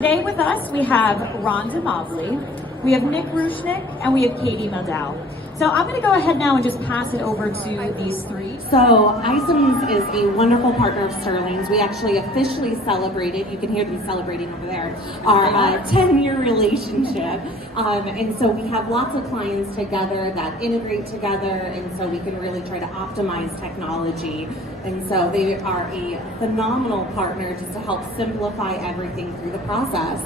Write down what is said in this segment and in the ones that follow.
Today with us, we have Rhonda Mobley, we have Nick Rusiniak, and we have Katie Mehldau. So I'm going to go ahead now and just pass it over to these three. So iCIMS is a wonderful partner of Sterling's. We actually officially celebrated, you can hear them celebrating over there, our 10-year relationship. And so we have lots of clients together that integrate together, and so we can really try to optimize technology. And so they are a phenomenal partner just to help simplify everything through the process.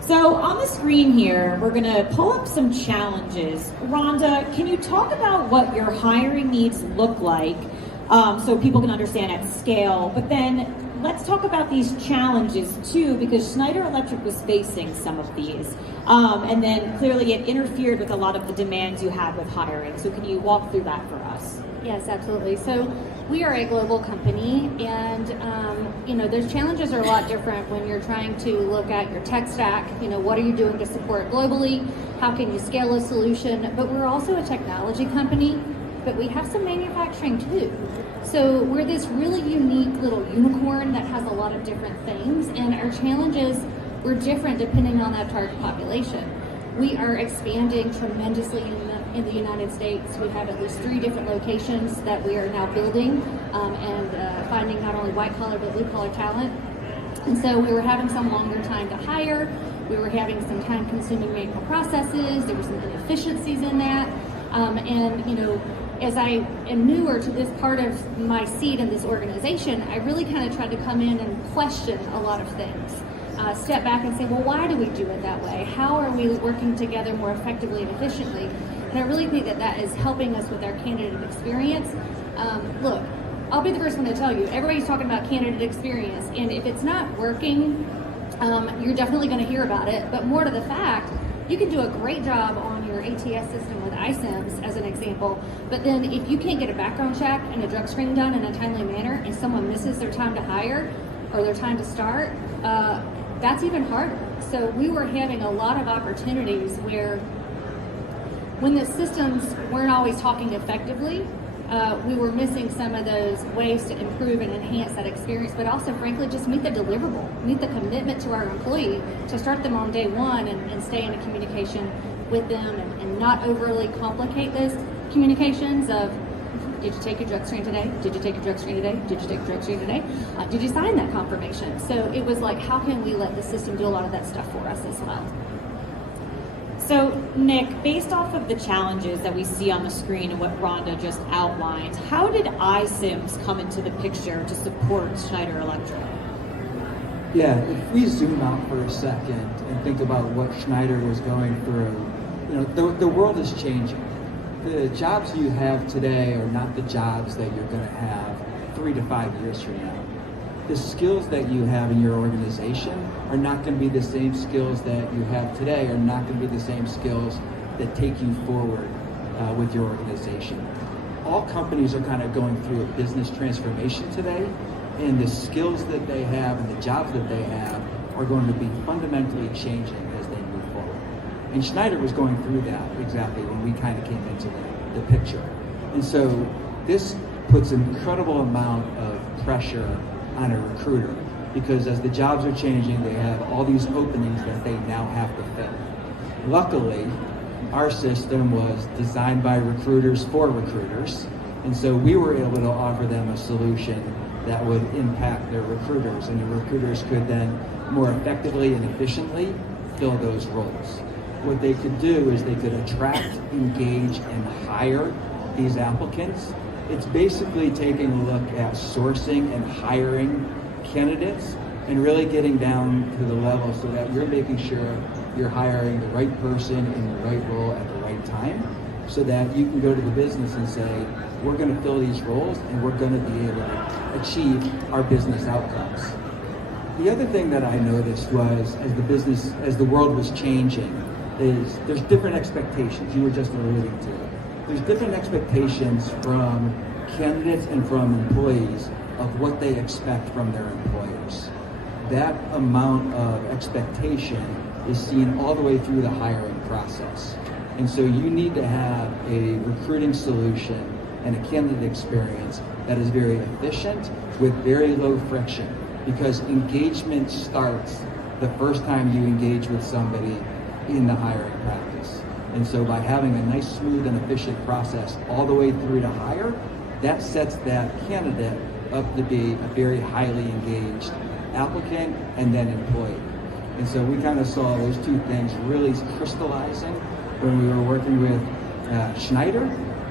So on the screen here, we're going to pull up some challenges. Rhonda, can you talk about what your hiring needs look like so people can understand at scale? But then let's talk about these challenges too, because Schneider Electric was facing some of these. And then clearly it interfered with a lot of the demands you had with hiring. So can you walk through that for us? Yes, absolutely. So we are a global company, and those challenges are a lot different when you're trying to look at your tech stack. What are you doing to support globally? How can you scale a solution? But we're also a technology company, but we have some manufacturing too. So we're this really unique little unicorn that has a lot of different things, and our challenges were different depending on that target population. We are expanding tremendously in the United States. We have at least 3 different locations that we are now building and finding not only white collar but blue collar talent. And so we were having some longer time to hire. We were having some time consuming manual processes. There were some inefficiencies in that. As I am newer to this part of my seat in this organization, I really kind of tried to come in and question a lot of things. Step back and say, well, why do we do it that way? How are we working together more effectively and efficiently? And I really think that that is helping us with our candidate experience. Look, I'll be the first one to tell you, everybody's talking about candidate experience, and if it's not working, you're definitely going to hear about it. But more to the fact, you can do a great job on your ATS system with iCIMS, as an example, but then if you can't get a background check and a drug screen done in a timely manner, and someone misses their time to hire or their time to start, that's even harder. So we were having a lot of opportunities where when the systems weren't always talking effectively, we were missing some of those ways to improve and enhance that experience, but also frankly just meet the deliverable, meet the commitment to our employee to start them on day one and stay in a communication with them and not overly complicate those communications of, did you take your drug screen today? Did you take your drug screen today? Did you take your drug screen today? Did you sign that confirmation? So it was like, how can we let the system do a lot of that stuff for us as well? So Nick, based off of the challenges that we see on the screen and what Rhonda just outlined, how did iCIMS come into the picture to support Schneider Electric? Yeah, if we zoom out for a second and think about what Schneider was going through, the world is changing. The jobs you have today are not the jobs that you're going to have 3 to 5 years from now. The skills that you have in your organization are not going to be the same skills that you have today, are not going to be the same skills that take you forward with your organization. All companies are kind of going through a business transformation today, and the skills that they have and the jobs that they have are going to be fundamentally changing as they move forward. And Schneider was going through that exactly when we kind of came into the picture. And so this puts an incredible amount of pressure on a recruiter, because as the jobs are changing, they have all these openings that they now have to fill. Luckily, our system was designed by recruiters for recruiters, and so we were able to offer them a solution that would impact their recruiters, and the recruiters could then more effectively and efficiently fill those roles. What they could do is they could attract, engage, and hire these applicants. It's basically taking a look at sourcing and hiring candidates and really getting down to the level so that you're making sure you're hiring the right person in the right role at the right time, so that you can go to the business and say, we're going to fill these roles and we're going to be able to achieve our business outcomes. The other thing that I noticed was as the world was changing, is there's different expectations. You were just alluding to it. There's different expectations from candidates and from employees of what they expect from their employers. That amount of expectation is seen all the way through the hiring process. And so you need to have a recruiting solution and a candidate experience that is very efficient with very low friction, because engagement starts the first time you engage with somebody in the hiring practice. And so by having a nice, smooth, and efficient process all the way through to hire, that sets that candidate up to be a very highly engaged applicant and then employee. And so we kind of saw those two things really crystallizing when we were working with Schneider.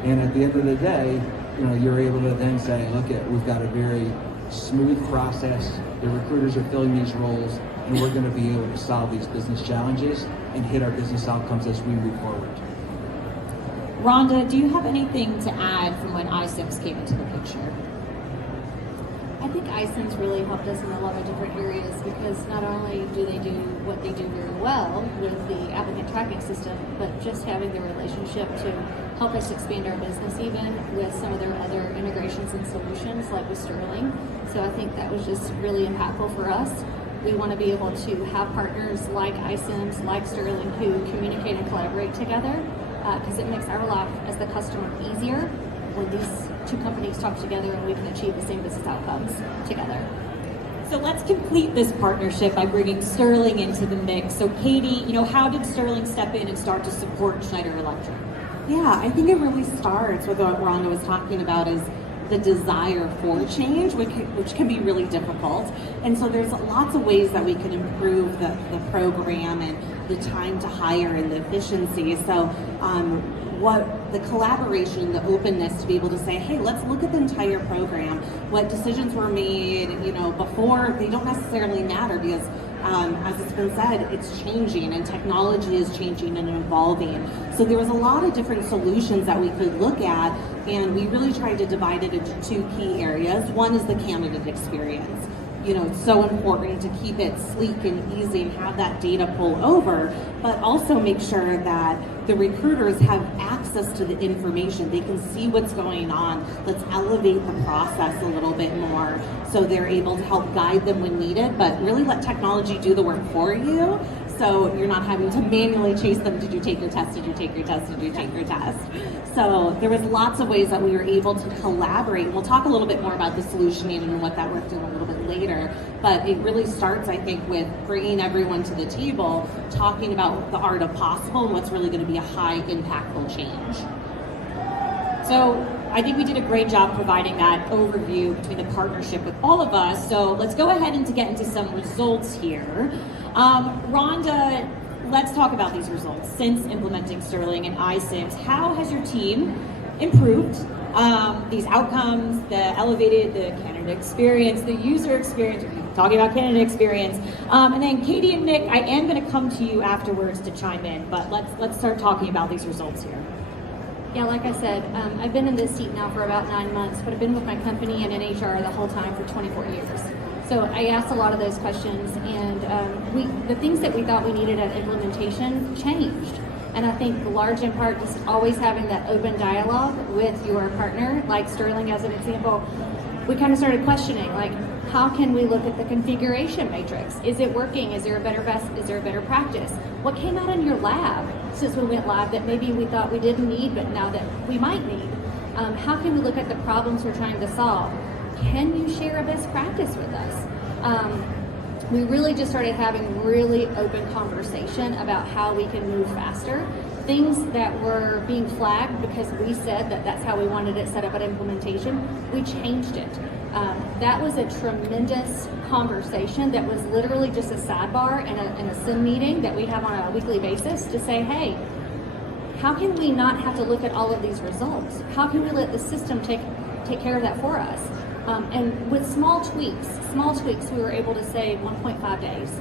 And at the end of the day, you're able to then say, look, we've got a very smooth process. The recruiters are filling these roles, and we're going to be able to solve these business challenges and hit our business outcomes as we move forward. Rhonda, do you have anything to add from when iCIMS came into the picture? I think iCIMS really helped us in a lot of different areas because not only do they do what they do very well with the applicant tracking system, but just having the relationship to help us expand our business even with some of their other integrations and solutions like with Sterling. So I think that was just really impactful for us. We want to be able to have partners like iCIMS, like Sterling, who communicate and collaborate together because it makes our life as the customer easier when these two companies talk together and we can achieve the same business outcomes together. So let's complete this partnership by bringing Sterling into the mix. So Katie, how did Sterling step in and start to support Schneider Electric? Yeah, I think it really starts with what Rhonda was talking about is the desire for change, which can be really difficult. And so there's lots of ways that we can improve the program and the time to hire and the efficiency. So what the collaboration, the openness to be able to say, hey, let's look at the entire program, what decisions were made, before, they don't necessarily matter because as it's been said, it's changing and technology is changing and evolving. So there was a lot of different solutions that we could look at, and we really tried to divide it into two key areas. One is the candidate experience. It's so important to keep it sleek and easy and have that data pull over, but also make sure that the recruiters have access to the information. They can see what's going on. Let's elevate the process a little bit more so they're able to help guide them when needed, but really let technology do the work for you. So you're not having to manually chase them. Did you take your test? Did you take your test? Did you take your test? So there was lots of ways that we were able to collaborate. We'll talk a little bit more about the solutioning and what that worked in a little bit later. But it really starts, I think, with bringing everyone to the table, talking about the art of possible and what's really going to be a high impactful change. So I think we did a great job providing that overview between the partnership with all of us. So let's go ahead and to get into some results here. Rhonda, let's talk about these results. Since implementing Sterling and iCIMS, how has your team improved these outcomes, the elevated, the candidate experience, the user experience, talking about candidate experience, and then Katie and Nick, I am going to come to you afterwards to chime in, but let's start talking about these results here. Yeah, like I said, I've been in this seat now for about 9 months, but I've been with my company and in HR the whole time for 24 years. So I asked a lot of those questions, and the things that we thought we needed at implementation changed. And I think large in part just always having that open dialogue with your partner, like Sterling as an example, we kind of started questioning, like, how can we look at the configuration matrix? Is it working? Is there a better practice? What came out in your lab since we went live that maybe we thought we didn't need, but now that we might need? How can we look at the problems we're trying to solve? Can you share a best practice with us? We really just started having really open conversation about how we can move faster. Things that were being flagged because we said that that's how we wanted it set up at implementation, we changed it. That was a tremendous conversation that was literally just a sidebar in a SIM meeting that we have on a weekly basis to say, hey, how can we not have to look at all of these results? How can we let the system take care of that for us? And with small tweaks, we were able to save 1.5 days.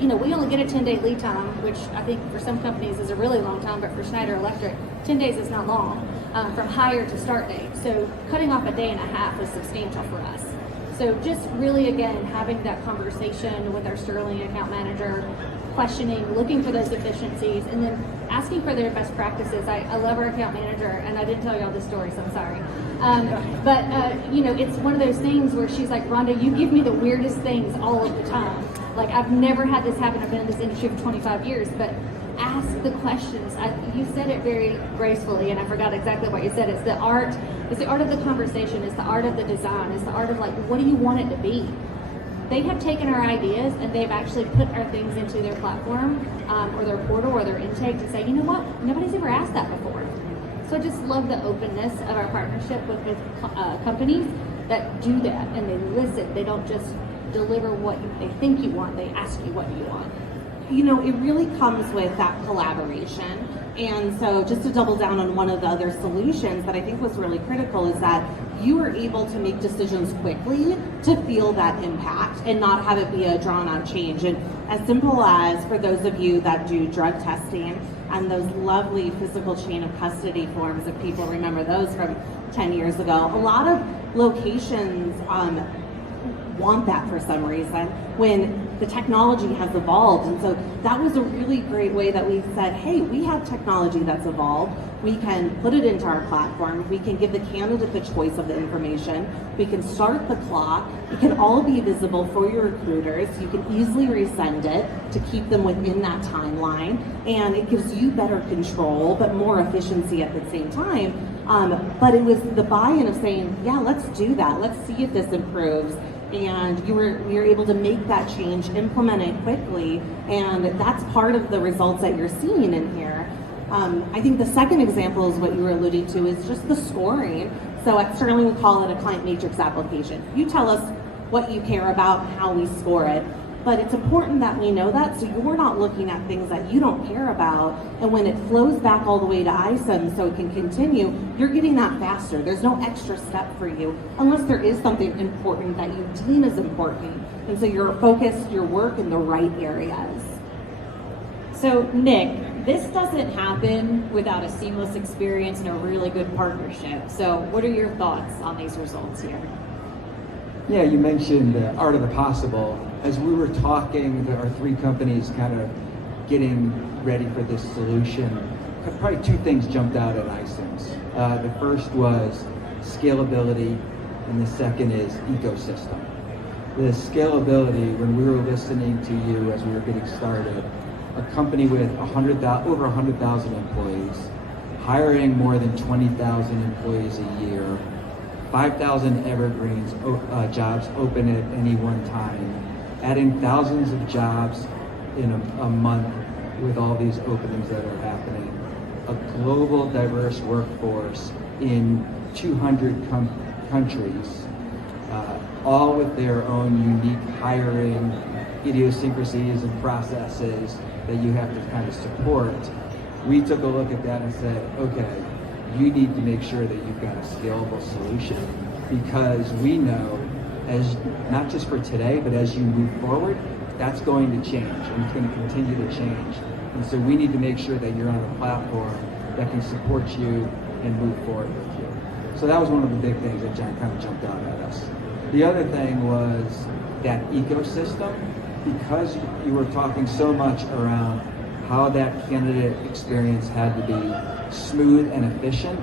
We only get a 10-day lead time, which I think for some companies is a really long time, but for Schneider Electric, 10 days is not long from hire to start date. So cutting off a day and a half was substantial for us. So just really, again, having that conversation with our Sterling account manager, questioning, looking for those efficiencies, and then asking for their best practices. I love our account manager, and I didn't tell you all this story, so I'm sorry. But it's one of those things where she's like, Rhonda, you give me the weirdest things all of the time. Like, I've never had this happen. I've been in this industry for 25 years, but ask the questions. You said it very gracefully, and I forgot exactly what you said. It's the art of the conversation. It's the art of the design. It's the art of, like, what do you want it to be? they have taken our ideas and they've actually put our things into their platform or their portal or their intake to say, you know what, nobody's ever asked that before. So I just love the openness of our partnership with companies that do that, and they listen. They don't just deliver what they think you want, they ask you what you want. You know, it really comes with that collaboration. And so just to double down on one of the other solutions that I think was really critical is that you were able to make decisions quickly to feel that impact and not have it be a drawn out change. And as simple as, for those of you that do drug testing and those lovely physical chain of custody forms, if people remember those from 10 years ago, a lot of locations want that for some reason when the technology has evolved. And so that was a really great way that we said, hey, we have technology that's evolved. We can put it into our platform. We can give the candidate the choice of the information. We can start the clock. It can all be visible for your recruiters. You can easily resend it to keep them within that timeline. And it gives you better control, but more efficiency at the same time. But it was the buy-in of saying, yeah, let's do that. Let's see if this improves. And we were able to make that change, implement it quickly, and that's part of the results that you're seeing in here. I think the second example is what you were alluding to, is just the scoring. So at Sterling, we call it a client matrix application. You tell us what you care about and how we score it. But it's important that we know that, so you're not looking at things that you don't care about. And when it flows back all the way to iCIMS so it can continue, you're getting that faster. There's no extra step for you, unless there is something important that you deem as important. And so you're focused your work in the right areas. So Nick, this doesn't happen without a seamless experience and a really good partnership. So what are your thoughts on these results here? Yeah, you mentioned the art of the possible. As we were talking, our three companies kind of getting ready for this solution, probably two things jumped out at iCIMS. The first was scalability, and the second is ecosystem. The scalability, when we were listening to you as we were getting started, a company with over 100,000 employees, hiring more than 20,000 employees a year, 5,000 evergreens jobs open at any one time, adding thousands of jobs in a month with all these openings that are happening, a global diverse workforce in 200 countries, all with their own unique hiring idiosyncrasies and processes that you have to kind of support. We took a look at that and said, okay, you need to make sure that you've got a scalable solution, because we know, as not just for today, but as you move forward, that's going to change, and it's going to continue to change. And so we need to make sure that you're on a platform that can support you and move forward with you. So that was one of the big things that kind of jumped out at us. The other thing was that ecosystem, because you were talking so much around how that candidate experience had to be smooth and efficient,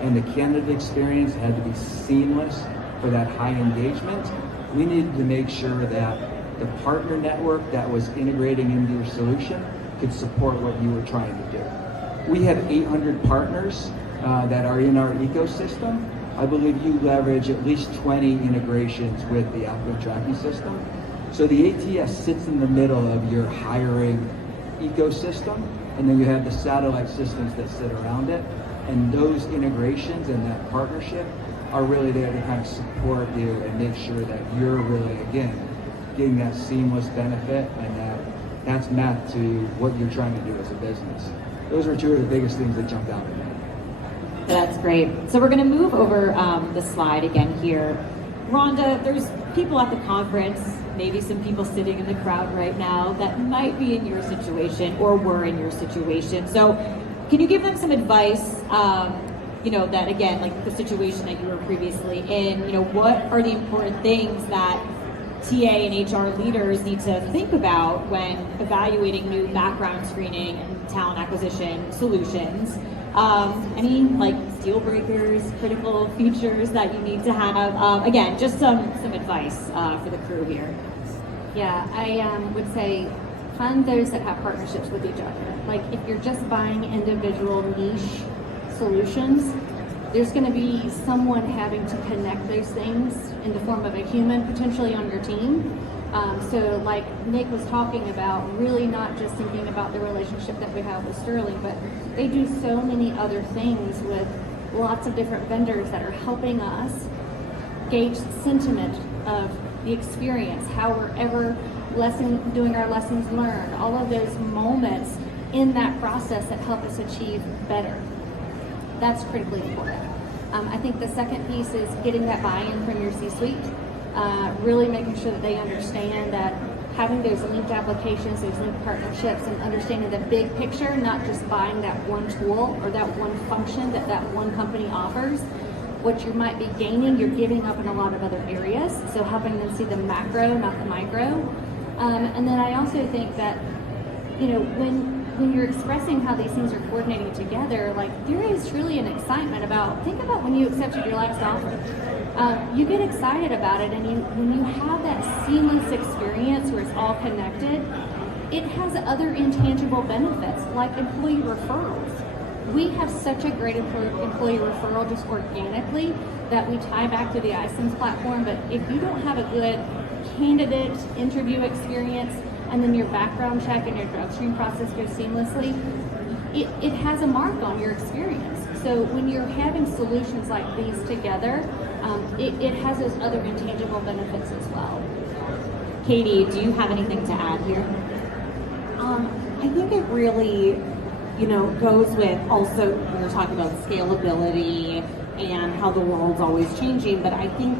and the candidate experience had to be seamless for that high engagement. We needed to make sure that the partner network that was integrating into your solution could support what you were trying to do. We have 800 partners that are in our ecosystem. I believe you leverage at least 20 integrations with the applicant tracking system. So the ATS sits in the middle of your hiring ecosystem, and then you have the satellite systems that sit around it. And those integrations and that partnership are really there to kind of support you and make sure that you're really, again, getting that seamless benefit, and that's mapped to what you're trying to do as a business. Those are two of the biggest things that jumped out at me. That's great. So we're going to move over the slide again here. Rhonda, there's people at the conference, maybe some people sitting in the crowd right now that might be in your situation or were in your situation. So can you give them some advice, that again, like the situation that you were previously in, what are the important things that TA and HR leaders need to think about when evaluating new background screening and talent acquisition solutions? Any deal breakers, critical features that you need to have? Again, just some advice for the crew here. Yeah, I would say find those that have partnerships with each other. Like if you're just buying individual niche solutions, there's going to be someone having to connect those things in the form of a human potentially on your team. So like Nick was talking about, really not just thinking about the relationship that we have with Sterling, but they do so many other things with lots of different vendors that are helping us gauge sentiment of the experience, how we're ever doing our lessons learned, all of those moments in that process that help us achieve better. That's critically important. I think the second piece is getting that buy-in from your C-suite, really making sure that they understand that having those linked applications, those linked partnerships, and understanding the big picture, not just buying that one tool or that one function that that one company offers. What you might be gaining, you're giving up in a lot of other areas. So helping them see the macro, not the micro. And then I also think that, you know, when you're expressing how these things are coordinating together, like there is truly an excitement about, think about when you accepted your last offer. You get excited about it, and when you have that seamless experience where it's all connected, it has other intangible benefits like employee referrals. We have such a great employee referral just organically that we tie back to the iCIMS platform, but if you don't have a good candidate interview experience, and then your background check and your drug screen process goes seamlessly, it has a mark on your experience. So when you're having solutions like these together, it has those other intangible benefits as well. Katie, do you have anything to add here? I think it really, goes with also, we were talking about scalability and how the world's always changing, but I think,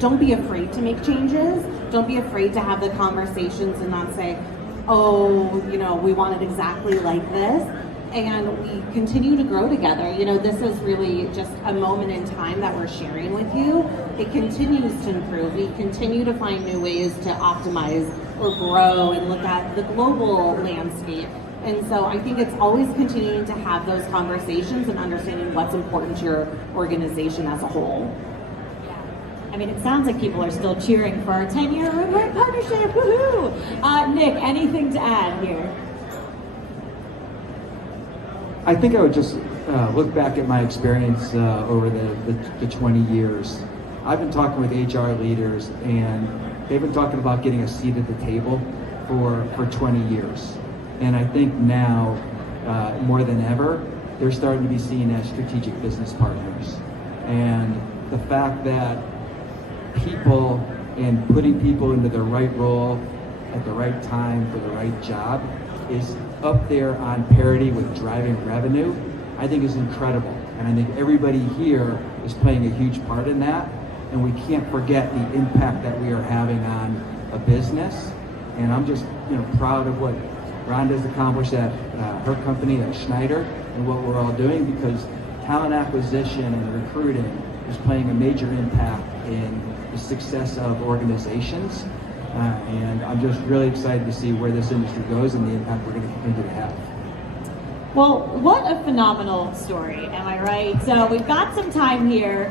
don't be afraid to make changes. Don't be afraid to have the conversations and not say, we want it exactly like this. And we continue to grow together. This is really just a moment in time that we're sharing with you. It continues to improve. We continue to find new ways to optimize or grow and look at the global landscape. And so I think it's always continuing to have those conversations and understanding what's important to your organization as a whole. I mean, it sounds like people are still cheering for our 10-year partnership. Woohoo! Nick, anything to add here? I think I would just look back at my experience over the 20 years. I've been talking with HR leaders, and they've been talking about getting a seat at the table for 20 years. And I think now, more than ever, they're starting to be seen as strategic business partners. And the fact that people and putting people into the right role at the right time for the right job is up there on parity with driving revenue, I think is incredible. And I think everybody here is playing a huge part in that. And we can't forget the impact that we are having on a business. And I'm just proud of what Rhonda's accomplished at her company at Schneider and what we're all doing, because talent acquisition and recruiting is playing a major impact in the success of organizations. And I'm just really excited to see where this industry goes and the impact we're going to continue to have. Well, what a phenomenal story, am I right? So we've got some time here.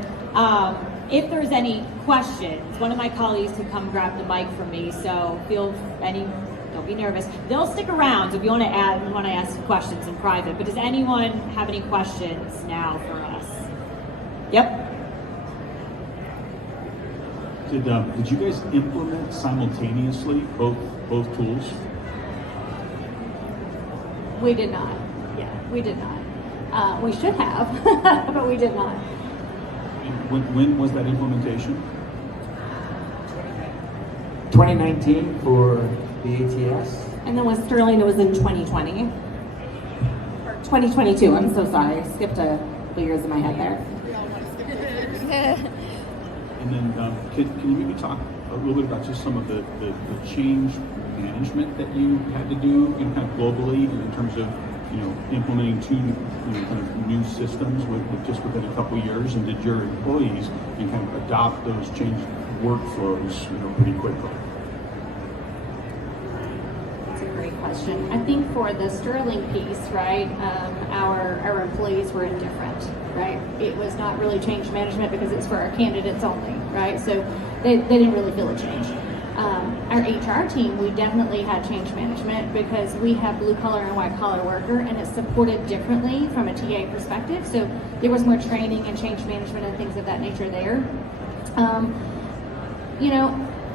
If there's any questions, one of my colleagues can come grab the mic from me, so don't be nervous. They'll stick around if you want to ask questions in private, but does anyone have any questions now for us? Yep. Did you guys implement simultaneously both tools? We did not. Yeah, we did not. We should have, but we did not. When was that implementation? 2019 for the ATS. And then with Sterling, it was in 2020. Or 2022, I'm so sorry. I skipped a couple years in my head there. And then can you maybe talk a little bit about just some of the change management that you had to do kind of globally in terms of implementing two kind of new systems within a couple years, and did your employees kind of adopt those changed workflows pretty quickly? That's a great question. I think for the Sterling piece, right, our employees were indifferent, right? It was not really change management because it's for our candidates only, right? So they didn't really feel a change. Our HR team, we definitely had change management because we have blue collar and white collar worker, and it's supported differently from a TA perspective. So there was more training and change management and things of that nature there.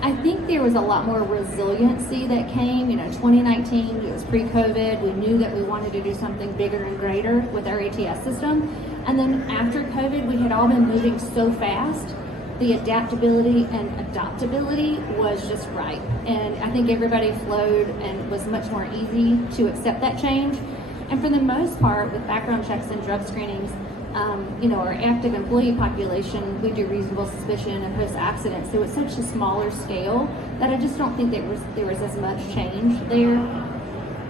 I think there was a lot more resiliency that came. 2019, it was pre-COVID. We knew that we wanted to do something bigger and greater with our ATS system. And then after COVID, we had all been moving so fast. The adaptability and adoptability was just right. And I think everybody flowed and was much more easy to accept that change. And for the most part, with background checks and drug screenings, our active employee population, we do reasonable suspicion and post-accident. So it's such a smaller scale that I just don't think there was as much change there.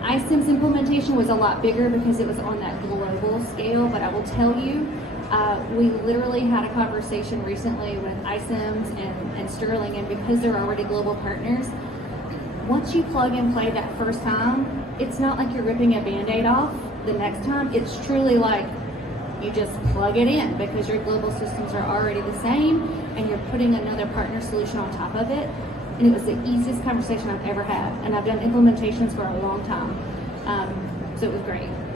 iCIMS implementation was a lot bigger because it was on that global scale, but I will tell you, we literally had a conversation recently with iCIMS and Sterling, and because they're already global partners, once you plug and play that first time, it's not like you're ripping a Band-Aid off the next time. It's truly like you just plug it in because your global systems are already the same and you're putting another partner solution on top of it. And it was the easiest conversation I've ever had. And I've done implementations for a long time. So it was great.